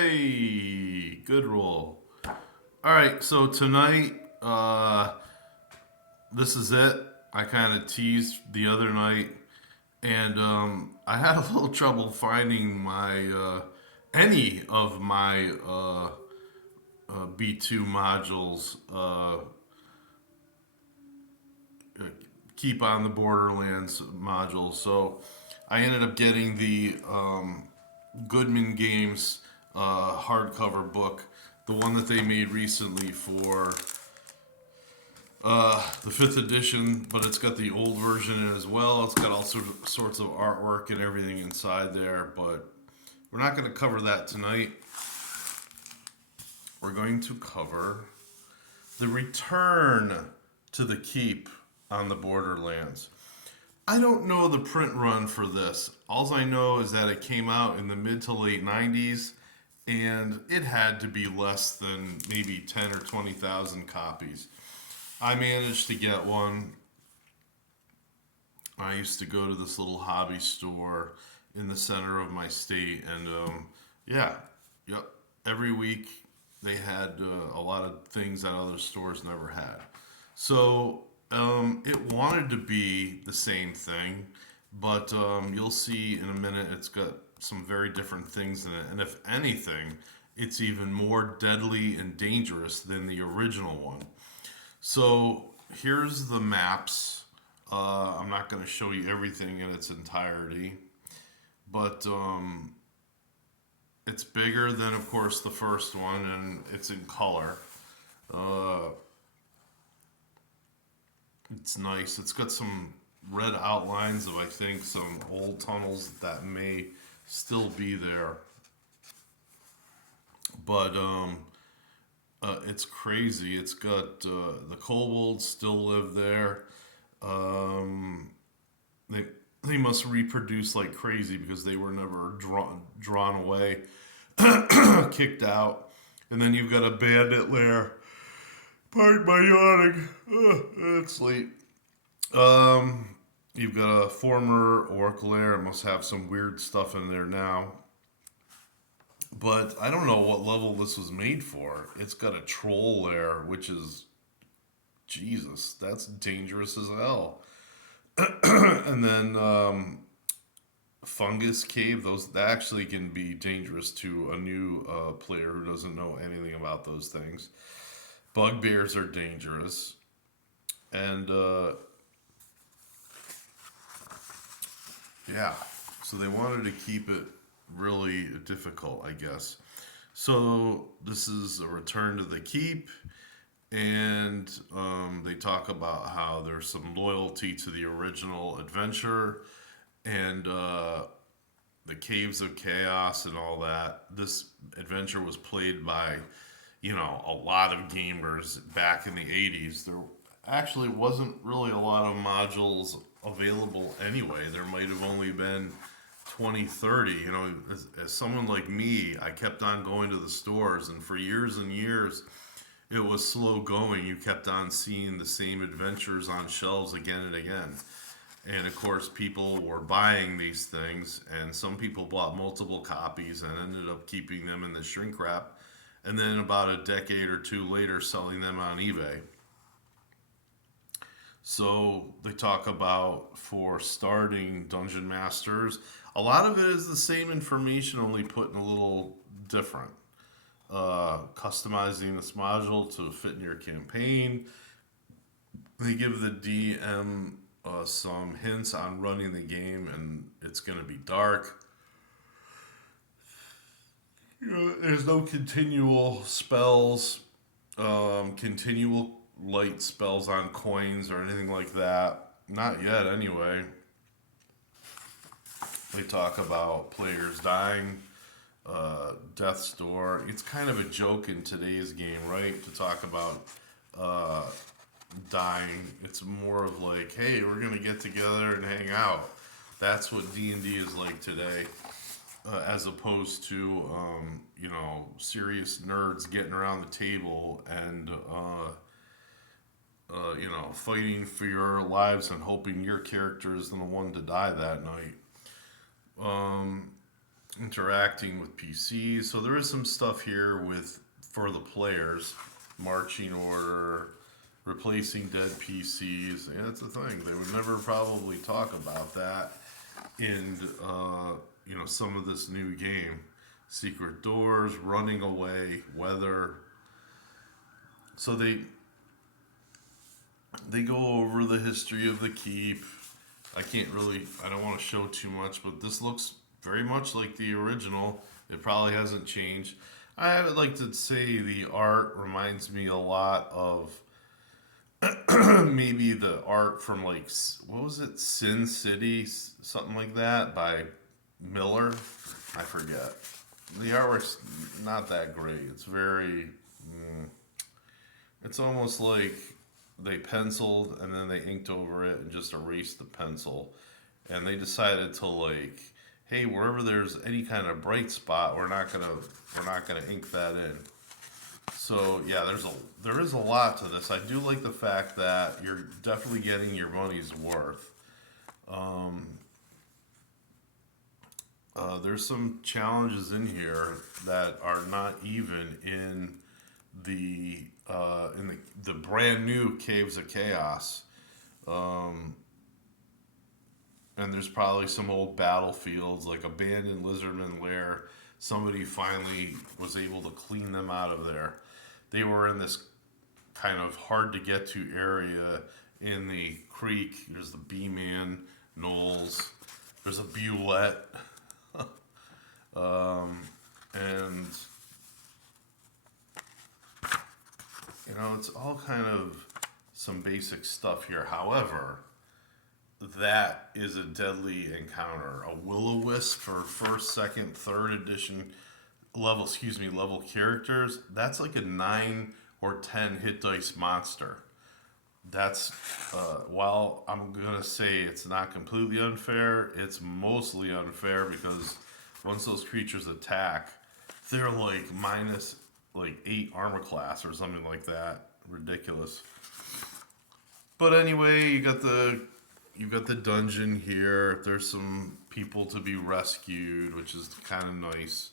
Hey, good roll. All right, so tonight, this is it. I kind of teased the other night, and I had a little trouble finding my any of my B2 modules. Keep on the Borderlands module. So I ended up getting the Goodman Games hardcover book, the one that they made recently for the fifth edition, but it's got the old version in it as well. It's got all sorts of artwork and everything inside there, but we're not going to cover that tonight. We're going to cover the return to the keep on the Borderlands. I don't know the print run for this. All I know is that it came out in the mid to late 90s and it had to be less than maybe 10 or 20,000 copies. I managed to get one. I used to go to this little hobby store in the center of my state, and yeah, yep. Every week they had a lot of things that other stores never had. So it wanted to be the same thing, but you'll see in a minute it's got some very different things in it. And if anything, it's even more deadly and dangerous than the original one. So here's the maps. I'm not going to show you everything in its entirety, but it's bigger than, of course, the first one, and it's in color. Uh, it's nice. It's got some red outlines of, I think, some old tunnels that may still be there. But it's crazy. It's got the kobolds still live there. Um, they they must reproduce like crazy because they were never drawn away, kicked out. And then you've got a bandit lair. Pardon my yawning. It's late. You've got a former orc lair. It must have some weird stuff in there now. But I don't know what level this was made for. It's got a troll lair, which is Jesus. That's dangerous as hell. And then fungus cave. Those that actually can be dangerous to a new player who doesn't know anything about those things. Bugbears are dangerous, and yeah, so they wanted to keep it really difficult, I guess. So this is a return to the keep, and they talk about how there's some loyalty to the original adventure and the caves of chaos and all that. This adventure was played by, a lot of gamers back in the 80s. There actually wasn't really a lot of modules available anyway. There might have only been 20, 30. As someone like me, I kept on going to the stores, and for years and years, it was slow going. You kept on seeing the same adventures on shelves again and again. And of course, people were buying these things, and some people bought multiple copies and ended up keeping them in the shrink wrap. And then about a decade or two later, selling them on eBay. So they talk about for starting Dungeon Masters, a lot of it is the same information, only put in a little different. Customizing this module to fit in your campaign. They give the DM some hints on running the game, and it's going to be dark. There's no continual spells, continual light spells on coins or anything like that. Not yet, anyway. They talk about players dying, death's door. It's kind of a joke in today's game, right? To talk about uh, dying. It's more of like, hey, we're gonna get together and hang out. That's what D&D is like today, as opposed to serious nerds getting around the table and fighting for your lives and hoping your character is the one to die that night. interacting with PCs. So there is some stuff here with for the players, marching order, replacing dead PCs. And that's the thing; they would never probably talk about that in some of this new game. Secret doors, running away, weather. So they go over the history of the keep. I don't want to show too much, but this looks very much like the original. It probably hasn't changed. I would like to say the art reminds me a lot of maybe the art from like, what was it, Sin City, something like that by Miller. I forget. The artwork's not that great. It's very, it's almost like they penciled and then they inked over it and just erased the pencil. And they decided to like, hey, wherever there's any kind of bright spot, we're not gonna ink that in. So yeah, there is a lot to this. I do like the fact that you're definitely getting your money's worth. Um, there's some challenges in here that are not even in the brand new Caves of Chaos. Um, and there's probably some old battlefields like abandoned lizardman lair. Somebody finally was able to clean them out of there. They were in this kind of hard to get to area in the creek. There's the B-Man, Knowles. There's a Bulette. And it's all kind of some basic stuff here. However, that is a deadly encounter. A will-o-wisp for first, second, third edition level characters. That's like a 9 or 10 hit dice monster. That's while I'm gonna say it's not completely unfair, it's mostly unfair because once those creatures attack, they're like minus like 8 armor class or something like that. Ridiculous. But anyway, you got the dungeon here. There's some people to be rescued, which is kind of nice.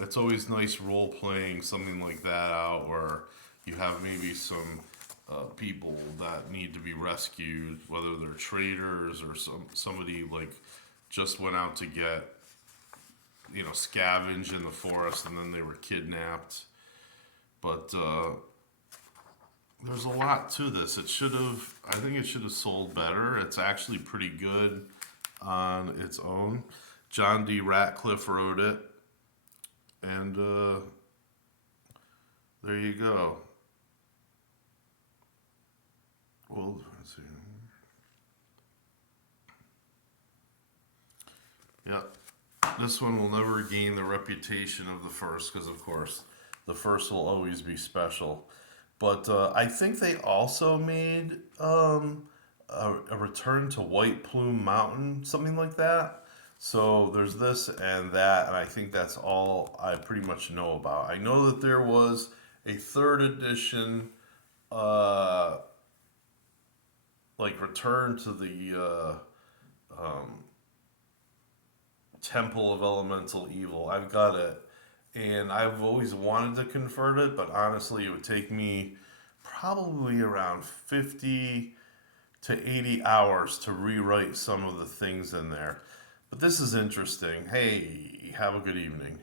It's always nice role playing something like that out where you have maybe some people that need to be rescued, whether they're traders or somebody like just went out to get scavenge in the forest and then they were kidnapped. But there's a lot to this. I think it should have sold better. It's actually pretty good on its own. John D. Ratcliffe wrote it, and there you go. Well, let's see. Yep. This one will never gain the reputation of the first because, of course, the first will always be special. But I think they also made a return to White Plume Mountain, something like that. So there's this and that, and I think that's all I pretty much know about. I know that there was a third edition, uh, like return to the Temple of Elemental Evil. I've got it, and I've always wanted to convert it, but honestly, it would take me probably around 50 to 80 hours to rewrite some of the things in there. But this is interesting. Hey, have a good evening.